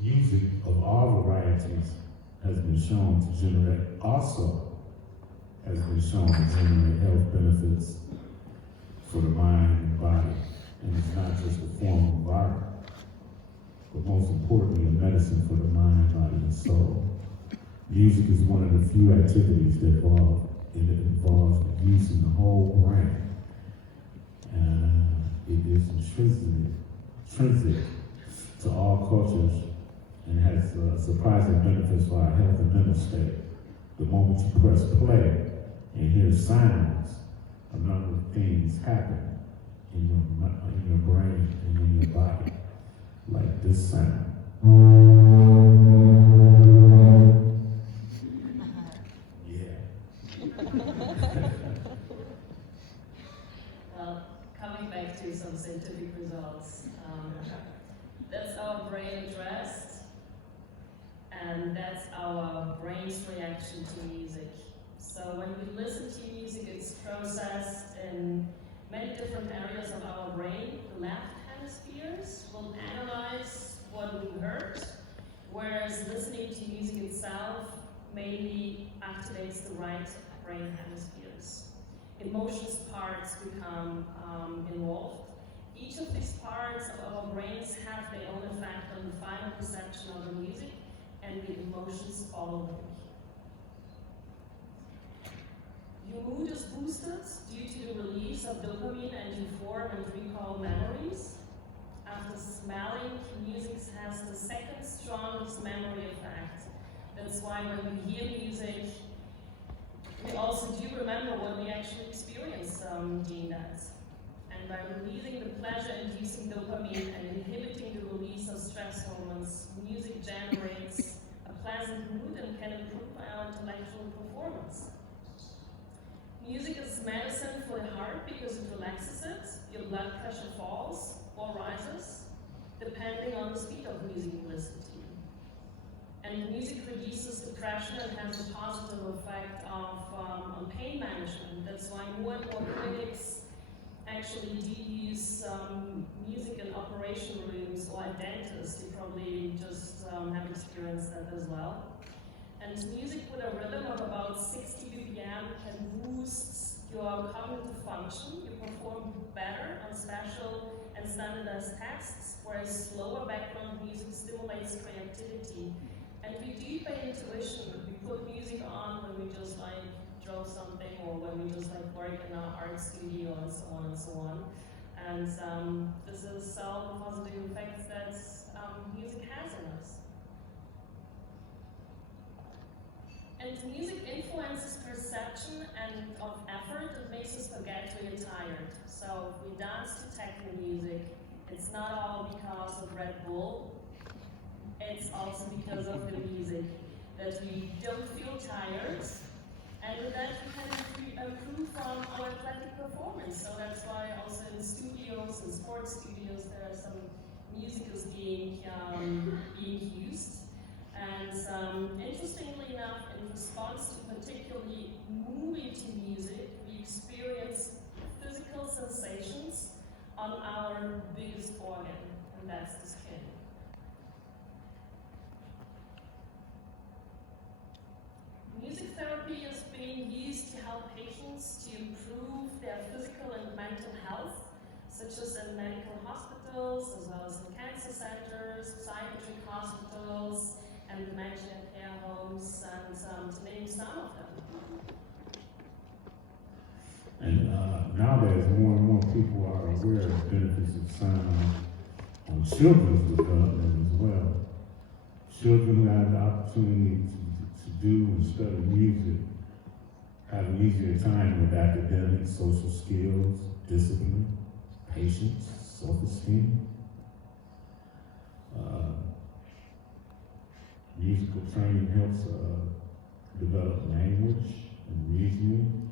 music of all varieties has been shown to generate, also has been shown to generate health benefits for the mind and body. And it's not just a form of art, but most importantly, a medicine for the mind, body, and soul. Music is one of the few activities that involves using the whole brain. It is intrinsic to all cultures and has surprising benefits for our health and mental state. The moment you press play and hear sounds, a number of things happen in your brain and in your body, like this sound. Well, coming back to some scientific results, that's our brain at rest, and that's our brain's reaction to music. So when we listen to music, it's processed in many different areas of our brain. The left hemispheres will analyze what we heard, whereas listening to music itself mainly activates the right brain hemispheres. Emotions parts become involved. Each of these parts of our brains have their own effect on the final perception of the music, and the emotions follow them. Your mood is boosted due to the release of dopamine, and you form and recall memories. After smelling, music has the second strongest memory effect. That's why when we hear music, we also do remember what we actually experienced doing that. And by releasing the pleasure-inducing dopamine and inhibiting the release of stress hormones, music generates a pleasant mood and can improve our intellectual performance. Music is medicine for the heart because it relaxes it. Your blood pressure falls or rises, depending on the speed of music you listen to. And music reduces depression and has a positive effect on pain management. That's why more and more clinics actually do use music in operation rooms, or at dentists. You probably just have experienced that as well. And music with a rhythm of about 60 BPM can boost your cognitive function. You perform better on special and standardized tests, whereas slower background music stimulates creativity. And we do by intuition. We put music on when we just like draw something, or when we just like work in our art studio, and so on and so on. And this is all the positive effects that music has in us. And music influences perception and of effort. It makes us forget we're tired. So if we dance to techno music, it's not all because of Red Bull. It's also because of the music that we don't feel tired, and with that we can improve on our athletic performance. So that's why also in studios and sports studios there are some musicals being used. And interestingly enough, in response to particularly moving to music, we experience physical sensations on our biggest organ, and that's the skin. Music therapy is being used to help patients to improve their physical and mental health, such as in medical hospitals, as well as in cancer centers, psychiatric hospitals, and dementia care homes, and to name some of them. And nowadays, more and more people are aware of the benefits of sound on children's development as well. Children who have the opportunity to do and study music have an easier time with academic, social skills, discipline, patience, self-esteem. Musical training helps develop language and reasoning,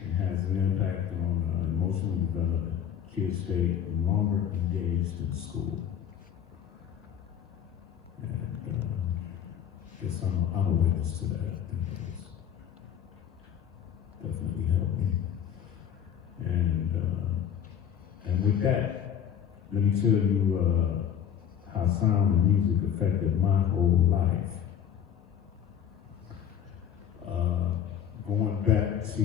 and has an impact on emotional development. Kids stay longer engaged in school. And I guess I'm a witness to that. I think it's definitely helped me. And with that, let me tell you how sound and music affected my whole life. Going back to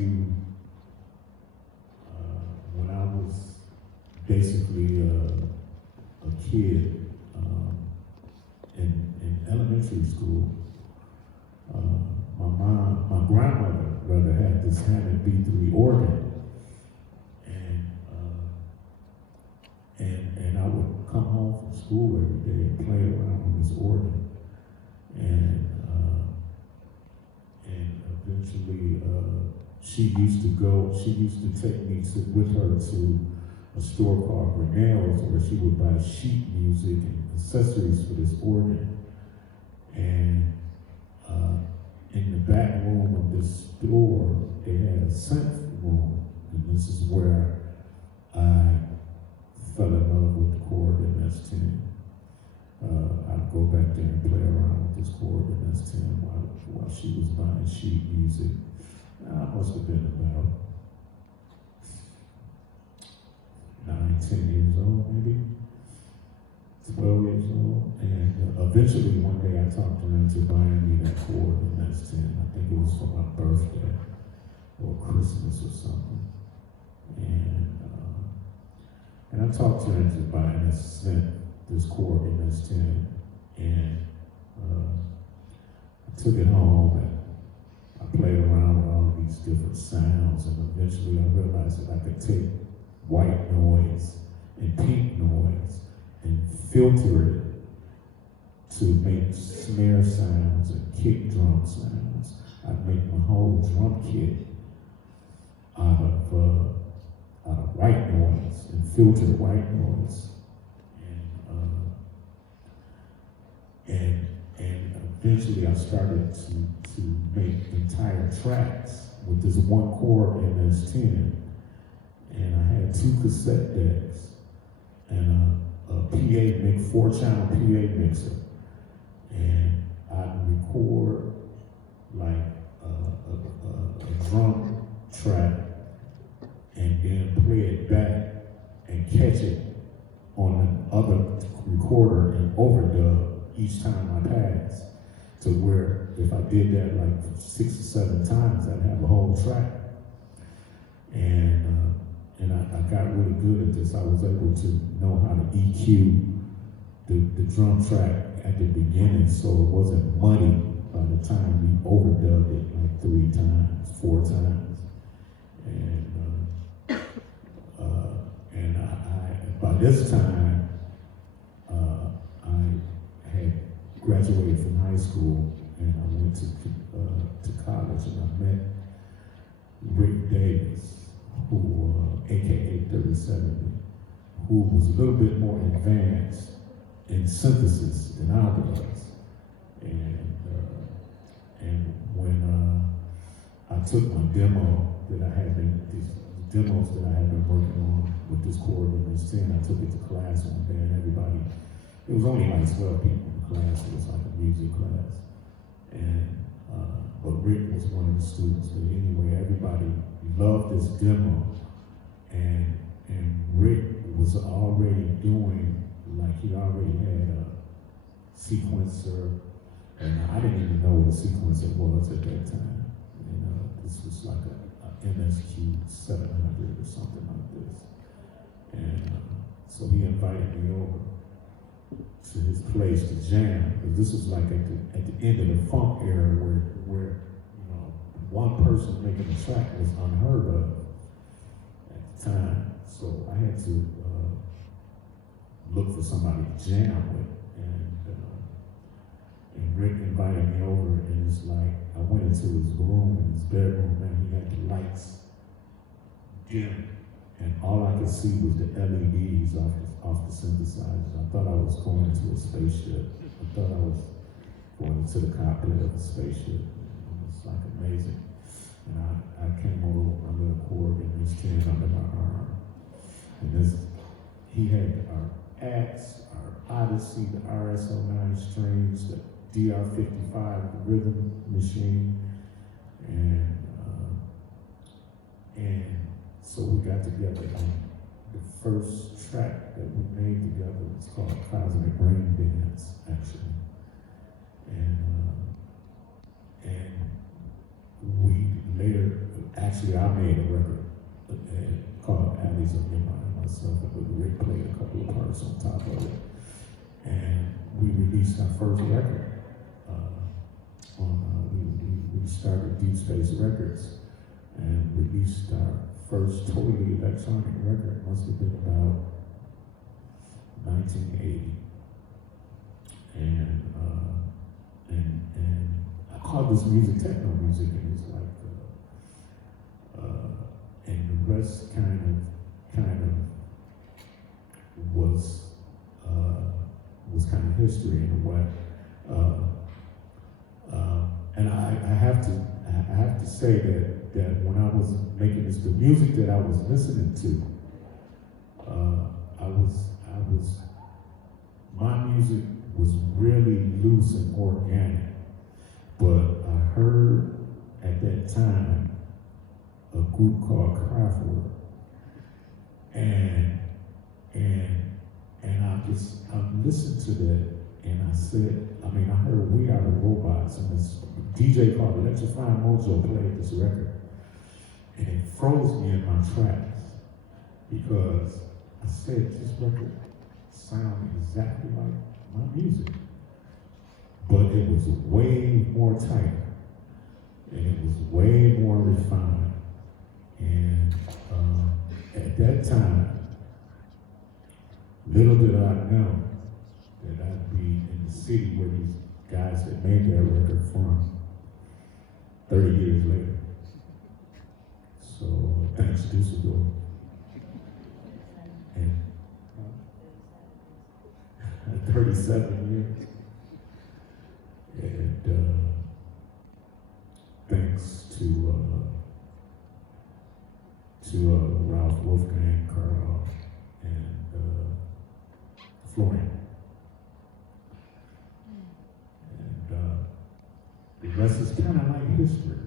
when I was basically a kid in elementary school, my grandmother rather had this Hammond B3 organ, and I would come home from school every day and play around with this organ, and eventually she used to take me with her to a store called Grinnell's, where she would buy sheet music and accessories for this organ. And in the back room of this store, they had a synth room, and this is where I fell in love with the chord MS-10. I'd go back there and play around with this chord MS-10 while she was buying sheet music. I must have been about 9, 10 years old, maybe 12 years old. And eventually one day I talked her into buying me that chord MS-10. I think it was for my birthday or Christmas or something. And I talked her into buying this chord MS-10, and I took it home and I played around with all of these different sounds, and eventually I realized that I could take white noise and pink noise and filter it to make snare sounds and kick drum sounds. I'd make my whole drum kit out of white noise and filter white noise. And eventually I started to make entire tracks with this one chord MS-10. And I had 2 cassette decks and a PA 4-channel PA mixer. And I'd record like a drum track and then play it back and catch it on the other recorder and overdub each time I passed, to where if I did that like 6 or 7 times, I'd have a whole track. And I got really good at this. I was able to know how to EQ the drum track at the beginning, so it wasn't muddy by the time we overdubbed it like 3 times, 4 times. And I by this time, I had graduated from high school, and I went to college, and I met Rick Davis, who, AKA 37, who was a little bit more advanced in synthesis than I was. And when I took my demo that I had been, these demos that I had been working on with this chord MS-10, I took it to class one day, and everybody, it was only like 12 people in the class. It was like a music class. But Rick was one of the students. But anyway, everybody loved this demo. And Rick was already doing, like he already had a sequencer. And I didn't even know what a sequencer was at that time. This was like a MSQ 700 or something like this. And so he invited me over to his place to jam, because this was like at the end of the funk era where one person making a track was unheard of at the time. So I had to look for somebody to jam with, and Rick invited me over, and it's like I went into his room, in his bedroom, and he had the lights dim, and all I could see was the LEDs off the synthesizers. I thought I was going into a spaceship. I thought I was going into the cockpit of a spaceship. It was like amazing. And I came over with my little chord MS-10 under my arm. And he had our Axe, our Odyssey, the RS-09 strings, the DR-55, the rhythm machine, and so we got together the first track that we made together was called Cosmic Rain Dance, actually. And we later, actually I made a record called Alleys of Your Mind myself, and Rick played a couple of parts on top of it. And we released our first record. We started Deep Space Records and released our first totally electronic record. Must have been about 1980. And I call this music techno music, and it's like, and the rest kind of was kind of history in a way. And I have to say that when I was making this, the music that I was listening to, my music was really loose and organic. But I heard at that time a group called Kraftwerk, and I listened to that, and I said, I heard We Are the Robots, and this DJ called Electrifying Mojo played this record, and it froze me in my tracks, because I said, this record sounded exactly like my music, but it was way more tighter, and it was way more refined, and at that time, little did I know that I'd be in the city where these guys that made that record from 30 years later. So thanks Düsseldorf. And 37 years. And thanks to Ralph Wolfgang Karloff and Florian. And the rest is kind of like history.